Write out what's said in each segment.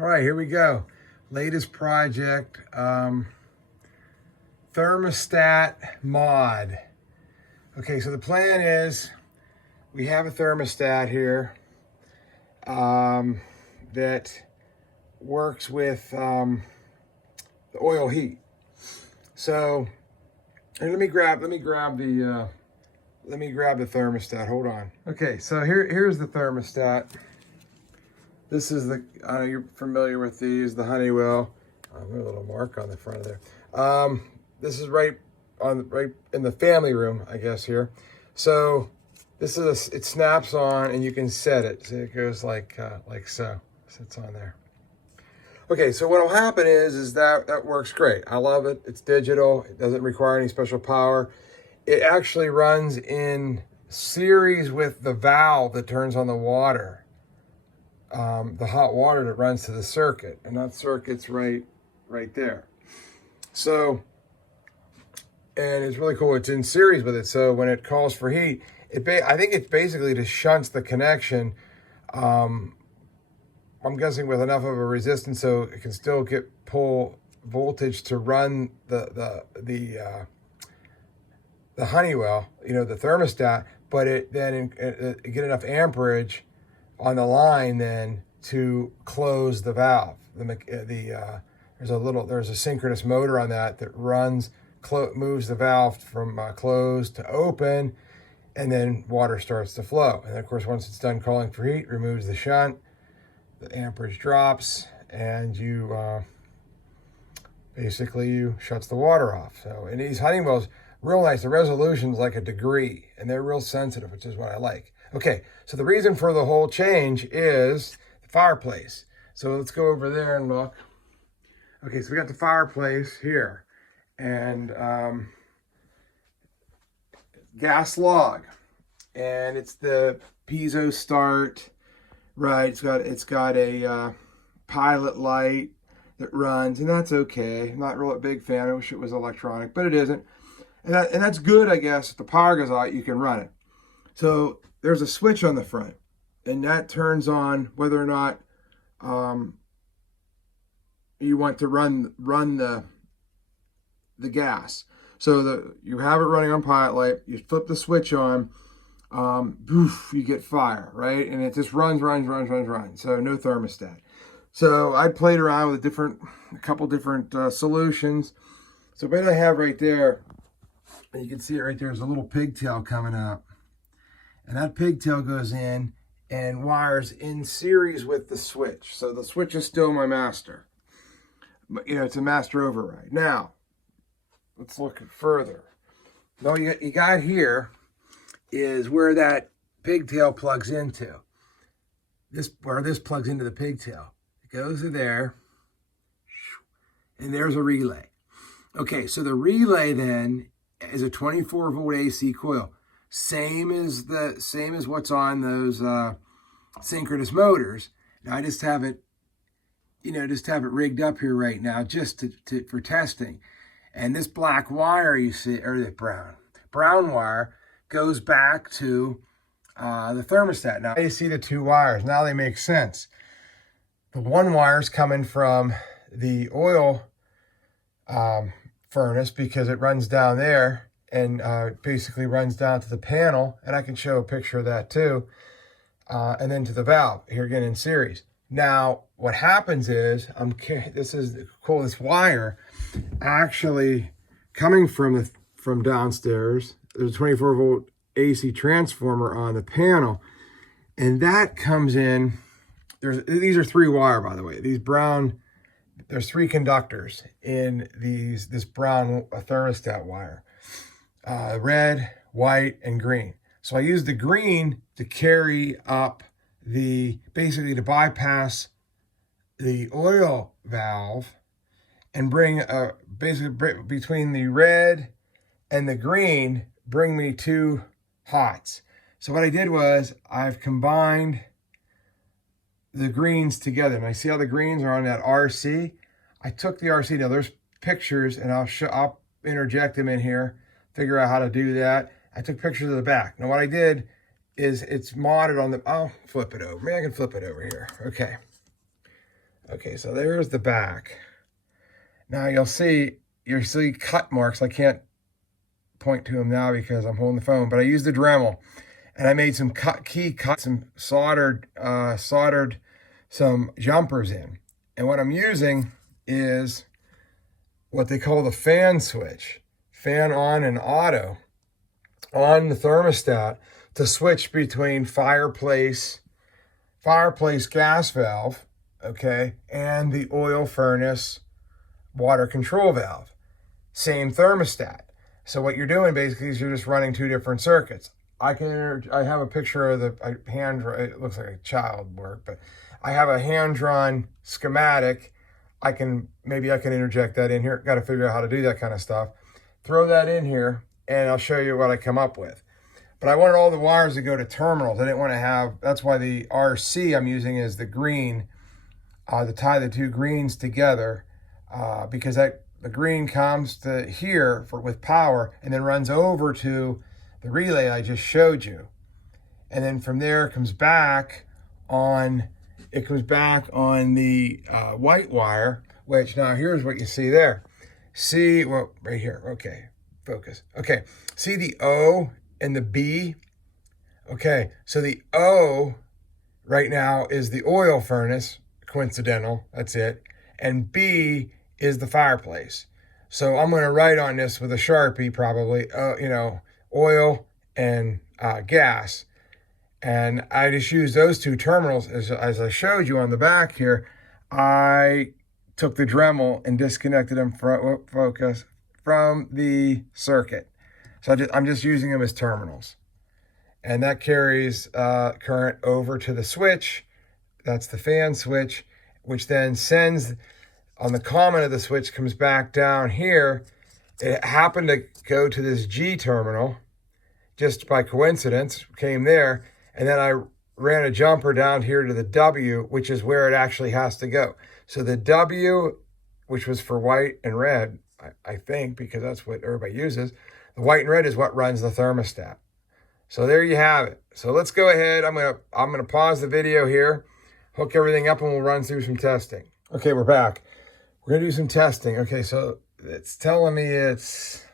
All right, here we go. Latest project, Thermostat Mod. Okay, so the plan is we have a thermostat here that works with the oil heat. So let me grab the thermostat. Hold on. Okay, so here's the thermostat. This is the, I know you're familiar with these, the Honeywell. There's a little mark on the front of there. This is right in the family room, I guess, here. So this is it snaps on and you can set it. So it goes like so. Sits on there. Okay, so what will happen is that works great. I love it. It's digital. It doesn't require any special power. It actually runs in series with the valve that turns on the water. The hot water that runs to the circuit, and that circuit's right there. So, and it's really cool. It's in series with it. So when it calls for heat, I think it basically just shunts the connection. I'm guessing with enough of a resistance so it can still pull voltage to run the Honeywell, the thermostat, but it get enough amperage on the line then to close the valve. There's a synchronous motor on that moves the valve from closed to open, and then water starts to flow. And of course, once it's done calling for heat, removes the shunt, the amperage drops, and basically shuts the water off. So, and these Honeywells, real nice. The resolution's like a degree, and they're real sensitive, which is what I like. Okay, so the reason for the whole change is the fireplace. So let's go over there and look. Okay, so we got the fireplace here, and gas log, and it's the piezo start, right? It's got a pilot light that runs, and that's okay. I'm not really a big fan. I wish it was electronic, but it isn't, and that's good, I guess. If the power goes out, you can run it. So there's a switch on the front, and that turns on whether or not you want to run the gas. So you have it running on pilot light, you flip the switch on, boof, you get fire, right? And it just runs. So no thermostat. So I played around with a couple different solutions. So what I have right there, and you can see it right there, there's a little pigtail coming up. And that pigtail goes in and wires in series with the switch. So the switch is still my master. But, it's a master override. Now, let's look further. Now, you got here is where that pigtail plugs into. Where this plugs into the pigtail. It goes to there. And there's a relay. Okay, so the relay then is a 24-volt AC coil. Same as what's on those synchronous motors. Now I just have it, rigged up here right now just for testing. And this black wire you see, or the brown wire, goes back to the thermostat. Now you see the two wires. Now they make sense. The one wire's coming from the oil furnace because it runs down there. And basically runs down to the panel, and I can show a picture of that too, and then to the valve, here again in series. Now, what happens is, this is cool, this wire actually coming from downstairs, there's a 24-volt AC transformer on the panel, and that comes in, these are 3-wire, by the way, there's 3 conductors in this brown thermostat wire. Red, white, and green. So I use the green to carry up basically to bypass the oil valve and bring basically between the red and the green, bring me 2 hots. So what I did was I've combined the greens together. And I see how the greens are on that RC. I took the RC. Now there's pictures, and I'll interject them in here. Figure out how to do that. I took pictures of the back. Now what I did is it's modded on I'll flip it over. Maybe I can flip it over here. Okay. Okay, so there's the back. Now you'll see cut marks. I can't point to them now because I'm holding the phone, but I used the Dremel and I made some key cuts, some soldered some jumpers in. And what I'm using is what they call the fan switch, fan on and auto on the thermostat to switch between fireplace gas valve, okay, and the oil furnace water control valve. Same thermostat. So what you're doing basically is you're just running two different circuits. I have a picture of the hand, it looks like a child work, but I have a hand-drawn schematic. Maybe I can interject that in here. Got to figure out how to do that kind of stuff. Throw that in here and I'll show you what I come up with. But I wanted all the wires to go to terminals. I didn't want to have, that's why the RC I'm using is the green, to tie the two greens together, because the green comes to here with power and then runs over to the relay I just showed you. And then from there it comes back on the white wire, which now here's what you see there. See, well, right here, okay, focus. Okay, see the O and the B? Okay, so the O right now is the oil furnace, coincidental, that's it. And B is the fireplace. So I'm going to write on this with a Sharpie probably, oil and gas. And I just used those two terminals as I showed you on the back here. I took the Dremel and disconnected them from the circuit. So I'm just using them as terminals. And that carries current over to the switch. That's the fan switch, which then sends on the common of the switch, comes back down here. It happened to go to this G terminal, just by coincidence, came there. And then I ran a jumper down here to the W, which is where it actually has to go. So the W, which was for white and red, I think, because that's what everybody uses. The white and red is what runs the thermostat. So there you have it. So let's go ahead. I'm gonna pause the video here, hook everything up, and we'll run through some testing. Okay, we're back. We're gonna do some testing. Okay, so it's telling me it's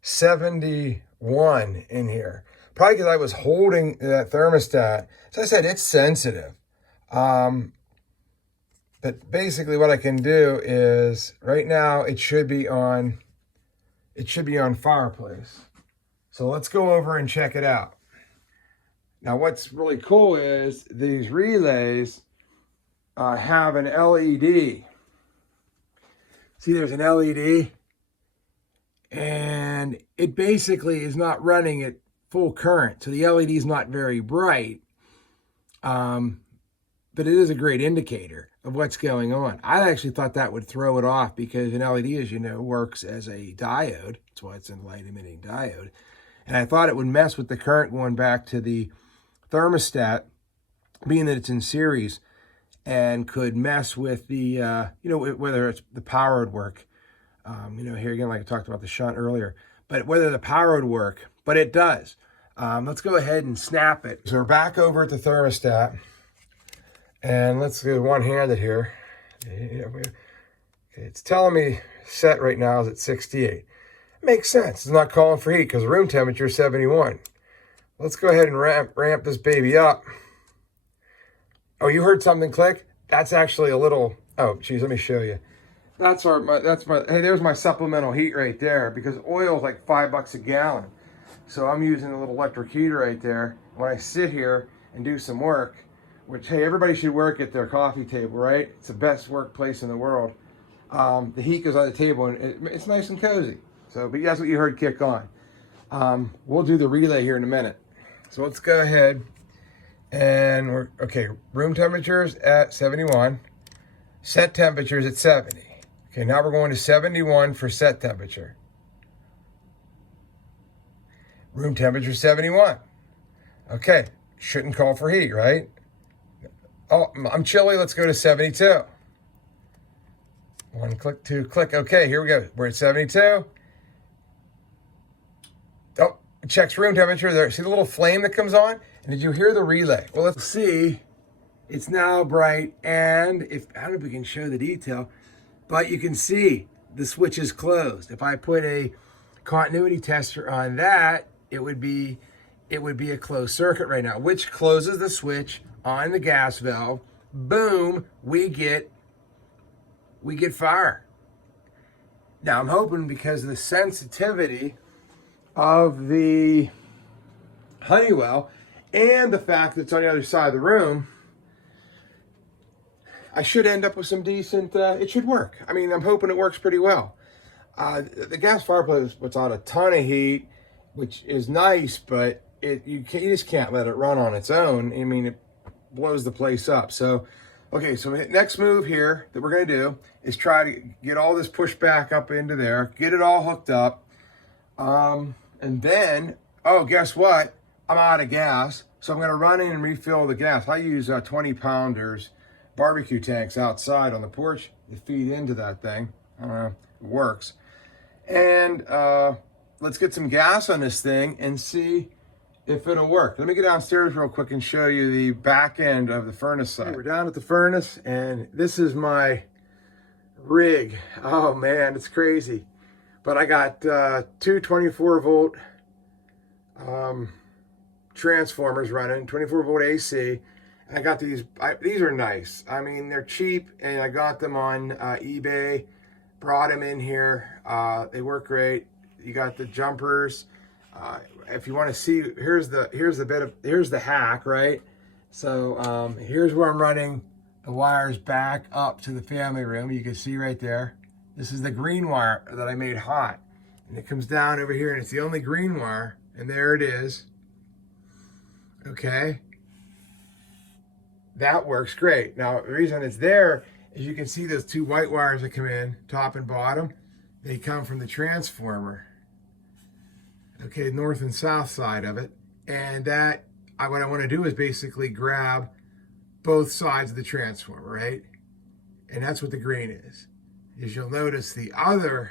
71 in here. Probably because I was holding that thermostat. So I said it's sensitive. But basically what I can do is right now it should be on fireplace. So let's go over and check it out. Now what's really cool is these relays have an LED. See, there's an LED, and it basically is not running at full current. So the LED is not very bright, but it is a great indicator of what's going on. I actually thought that would throw it off because an LED, as you know, works as a diode. That's why it's a light emitting diode. And I thought it would mess with the current going back to the thermostat, being that it's in series, and could mess with the, whether it's the power would work. Here again, like I talked about the shunt earlier, but whether the power would work, but it does. Let's go ahead and snap it. So we're back over at the thermostat, and let's go one-handed here. Okay, it's telling me set right now is at 68. Makes sense. It's not calling for heat because the room temperature is 71. Let's go ahead and ramp this baby up. Oh, you heard something click? That's actually a little, oh, geez, let me show you. Hey, there's my supplemental heat right there because oil is like $5 a gallon. So I'm using a little electric heater right there. When I sit here and do some work, which, hey, everybody should work at their coffee table, right? It's the best workplace in the world. The heat goes on the table and it's nice and cozy. So, but that's what you heard kick on. We'll do the relay here in a minute. So let's go ahead and room temperatures at 71, set temperatures at 70. Okay, now we're going to 71 for set temperature. Room temperature 71. Okay, shouldn't call for heat, right? Oh, I'm chilly, let's go to 72. One click, two click, okay, here we go. We're at 72. Oh, it checks room temperature there. See the little flame that comes on? And did you hear the relay? Well, let's see It's now bright, and if I don't know if we can show the detail, but you can see the switch is closed. If I put a continuity tester on that, it would be a closed circuit right now, which closes the switch on the gas valve. Boom, we get fire. Now I'm hoping, because of the sensitivity of the Honeywell and the fact that it's on the other side of the room, I should end up with some decent, it should work. I mean, I'm hoping it works pretty well. The gas fireplace puts out a ton of heat, which is nice, but you just can't let it run on its own. I mean, it blows the place up. So, okay, so next move here that we're gonna do is try to get all this pushed back up into there, get it all hooked up, and then, oh, guess what? I'm out of gas, so I'm gonna run in and refill the gas. I use 20-pounders. Barbecue tanks outside on the porch. You feed into that thing. I don't know, it works. And let's get some gas on this thing and see if it'll work. Let me get downstairs real quick and show you the back end of the furnace side. We're down at the furnace, and this is my rig. Oh man, it's crazy. But I got two 24-volt transformers running, 24-volt AC. I got these are nice. I mean, they're cheap, and I got them on eBay, brought them in here. They work great. You got the jumpers. If you want to see, here's the hack, right? So here's where I'm running the wires back up to the family room. You can see right there. This is the green wire that I made hot, and it comes down over here, and it's the only green wire, and there it is. Okay. That works great. Now, the reason it's there is you can see those two white wires that come in, top and bottom. They come from the transformer. Okay, north and south side of it. And what I want to do is basically grab both sides of the transformer, right? And that's what the green is. As you'll notice, all the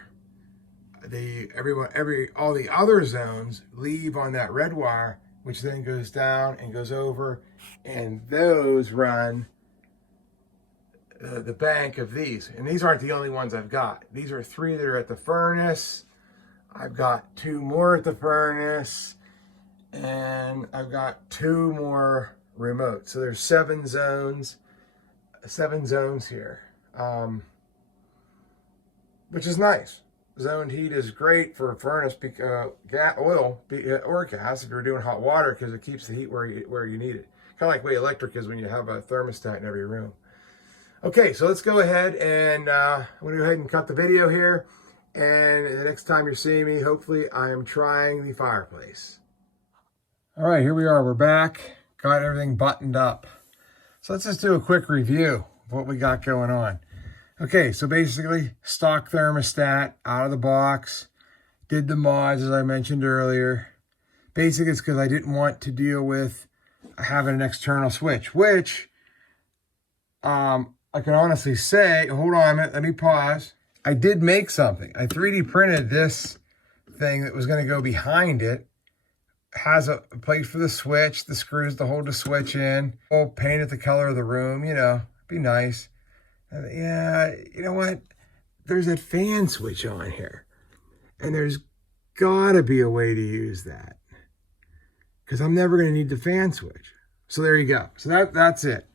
other zones leave on that red wire, which then goes down and goes over, and those run the bank of these. And these aren't the only ones I've got. These are 3 that are at the furnace. I've got 2 more at the furnace, and I've got 2 more remote. So there's 7 zones here, which is nice. Zoned heat is great for a furnace, oil or gas if you're doing hot water, because it keeps the heat where you need it. Kind of like the way electric is when you have a thermostat in every room. Okay, so let's go ahead and I'm going to go ahead and cut the video here. And the next time you see me, hopefully I am trying the fireplace. All right, here we are. We're back. Got everything buttoned up. So let's just do a quick review of what we got going on. Okay, so basically, stock thermostat, out of the box. Did the mods, as I mentioned earlier. Basically, it's because I didn't want to deal with having an external switch, which I can honestly say, hold on a minute, let me pause. I did make something. I 3D printed this thing that was going to go behind it. Has a place for the switch, the screws to hold the switch in. We'll paint it the color of the room, you know, be nice. Yeah, you know what? There's that fan switch on here. And there's gotta be a way to use that, because I'm never going to need the fan switch. So there you go. So that's it.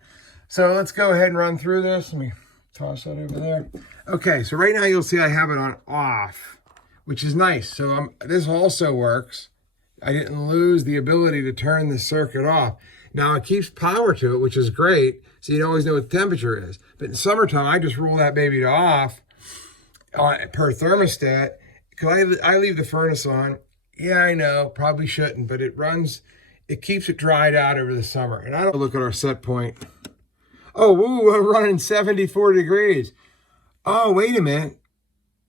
So let's go ahead and run through this. Let me toss that over there. Okay, so right now you'll see I have it on off, which is nice. So this also works. I didn't lose the ability to turn the circuit off. Now it keeps power to it, which is great. So you always know what the temperature is. But in summertime, I just roll that baby to off per thermostat. Because I leave the furnace on. Yeah, I know, probably shouldn't, but it keeps it dried out over the summer. And I don't look at our set point. Oh, woo, we're running 74 degrees. Oh, wait a minute.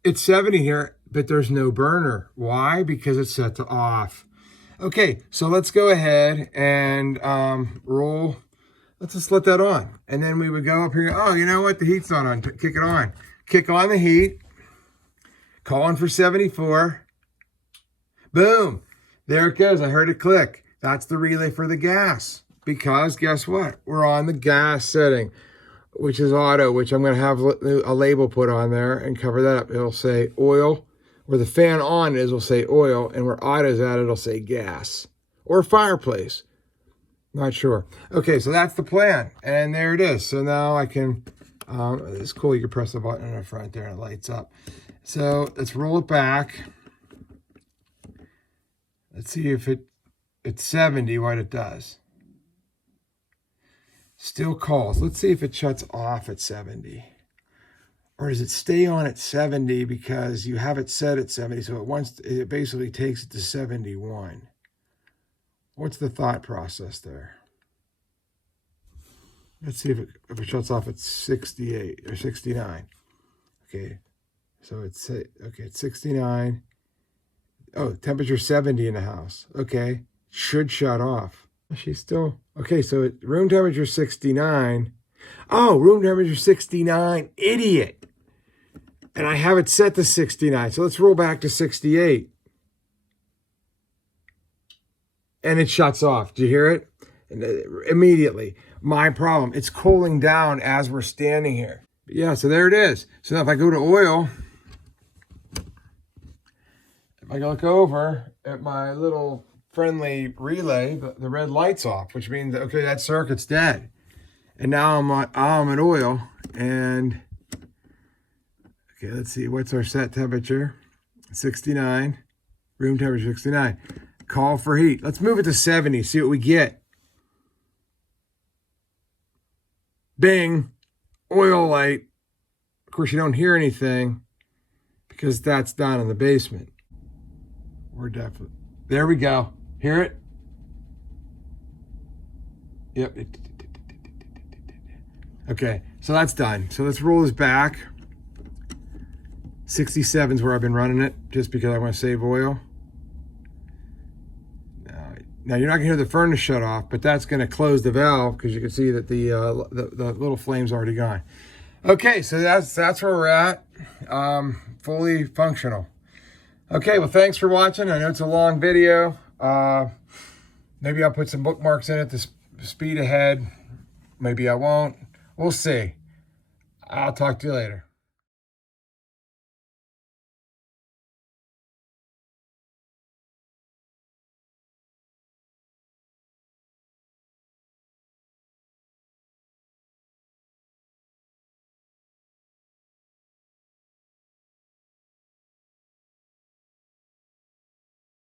It's 70 here, but there's no burner. Why? Because it's set to off. Okay, so let's go ahead and roll. Let's just let that on. And then we would go up here. Oh, you know what? The heat's not on. Kick it on. Kick on the heat. Calling for 74. Boom. There it goes. I heard it click. That's the relay for the gas. because guess what? We're on the gas setting, which is auto, which I'm going to have a label put on there and cover that up. It'll say oil. Where the fan on is, will say oil, and where auto's at, it'll say gas. Or fireplace. Not sure. Okay, so that's the plan. And there it is. So now I can, it's cool. You can press the button in the front there and it lights up. So let's roll it back. Let's see if it's 70, what it does. Still calls. Let's see if it shuts off at 70. Or does it stay on at 70 because you have it set at 70, so it basically takes it to 71. What's the thought process there? Let's see if it shuts off at 68 or 69. Okay, so it's 69. Oh, temperature 70 in the house. Okay, should shut off. She's still okay. So room temperature 69. Oh, room temperature 69. Idiot. And I have it set to 69. So let's roll back to 68. And it shuts off. Do you hear it? And immediately. My problem. It's cooling down as we're standing here. But yeah, so there it is. So now if I go to oil, if I look over at my little friendly relay, the red light's off, which means, okay, that circuit's dead. And now I'm at oil. And okay, let's see. What's our set temperature? 69. Room temperature 69. Call for heat. Let's move it to 70. See what we get. Bing. Oil light. Of course, you don't hear anything because that's down in the basement. We're definitely... There we go. Hear it? Yep. Okay, so that's done. So let's roll this back. 67 is where I've been running it, just because I want to save oil. Now you're not going to hear the furnace shut off, but that's going to close the valve because you can see that the little flame's already gone. Okay, so that's where we're at. Fully functional. Okay, well, thanks for watching. I know it's a long video. Maybe I'll put some bookmarks in it to speed ahead. Maybe I won't. We'll see. I'll talk to you later.